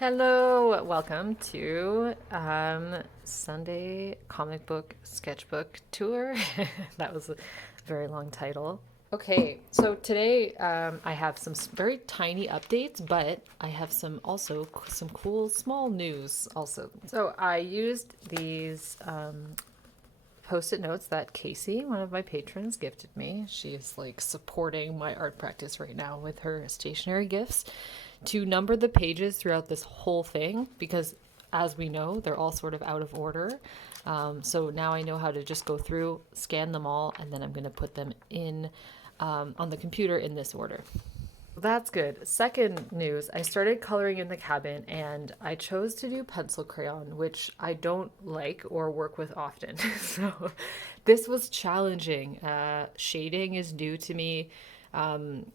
Hello, welcome to Sunday comic book sketchbook tour. That was a very long title. Okay, so today I have some very tiny updates, but I have some cool small news also. So I used these post-it notes that Casey, one of my patrons, gifted me. She is like supporting my art practice right now with her stationery gifts to number the pages throughout this whole thing because as we know, they're all sort of out of order. So now I know how to just go through, scan them all, and then I'm going to put them in on the computer in this order. That's good. Second news, I started coloring in the cabin and I chose to do pencil crayon, which I don't like or work with often. So this was challenging. Shading is new to me. Um,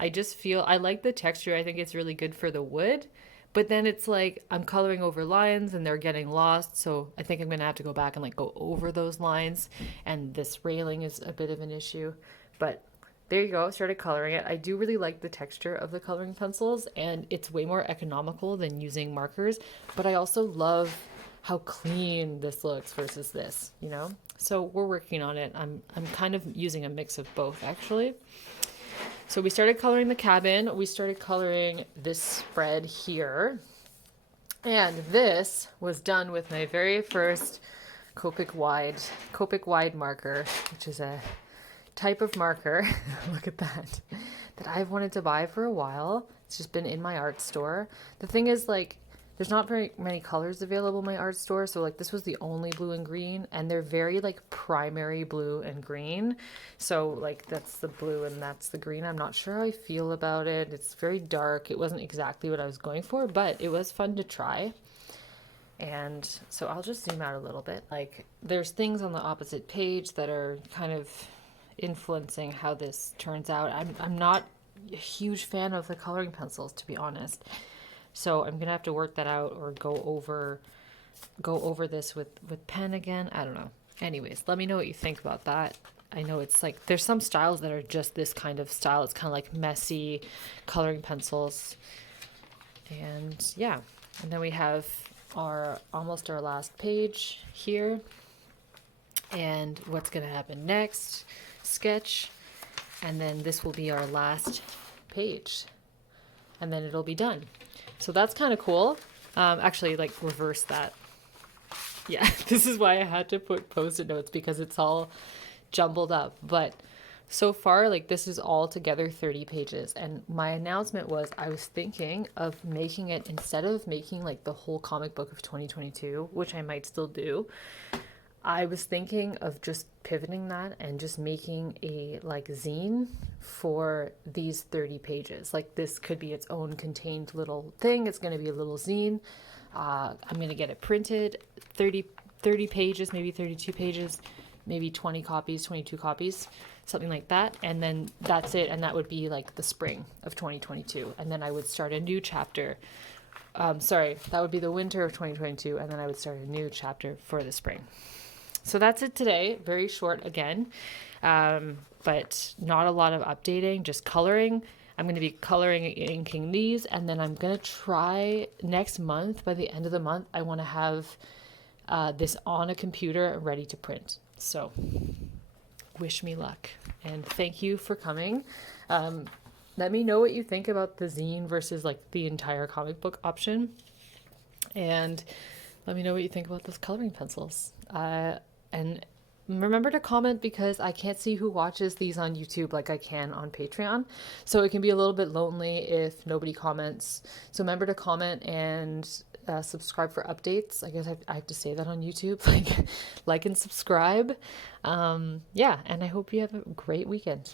I just feel I like the texture. I think it's really good for the wood. But then it's like I'm coloring over lines and they're getting lost. So I think I'm going to have to go back and like go over those lines. And this railing is a bit of an issue. But there you go. Started coloring it. I do really like the texture of the coloring pencils and it's way more economical than using markers. But I also love how clean this looks versus this, you know? So we're working on it. I'm kind of using a mix of both actually. So we started coloring the cabin. We started coloring this spread here. And this was done with my very first Copic wide marker, which is a type of marker. Look at that. That I've wanted to buy for a while. It's just been in my art store. The thing is, like, there's not very many colors available in my art store, so like this was the only blue and green, and they're very like primary blue and green. So like that's the blue and that's the green. I'm not sure how I feel about it. It's very dark. It wasn't exactly what I was going for, but it was fun to try. And so I'll just zoom out a little bit. Like there's things on the opposite page that are kind of influencing how this turns out. I'm not a huge fan of the coloring pencils, to be honest. So I'm gonna have to work that out or go over this with pen again. I don't know. Anyways, let me know what you think about that. I know it's like there's some styles that are just this kind of style. It's kind of like messy coloring pencils. And yeah, and then we have our almost our last page here. And what's gonna happen next? Sketch. And then this will be our last page. And then it'll be done. So that's kind of cool. Actually, like reverse that. Yeah, this is why I had to put post-it notes because it's all jumbled up. But so far, like this is all together 30 pages. And my announcement was I was thinking of making it, instead of making like the whole comic book of 2022, which I might still do, I was thinking of just pivoting that and just making a like zine for these 30 pages. Like this could be its own contained little thing. It's going to be a little zine. I'm going to get it printed, 30 pages, maybe 32 pages, maybe 20 copies, 22 copies, something like that. And then that's it. And that would be like the spring of 2022. And then I would start a new chapter. Sorry, that would be the winter of 2022. And then I would start a new chapter for the spring. So that's it today. Very short again, but not a lot of updating, just coloring. I'm going to be coloring inking these, and then I'm going to try next month. By the end of the month, I want to have this on a computer ready to print. So wish me luck, and thank you for coming. Let me know what you think about the zine versus like the entire comic book option, and let me know what you think about those coloring pencils. And remember to comment because I can't see who watches these on YouTube like I can on Patreon. So it can be a little bit lonely if nobody comments. So remember to comment and subscribe for updates. I guess I have to say that on YouTube. Like and subscribe. Yeah, and I hope you have a great weekend.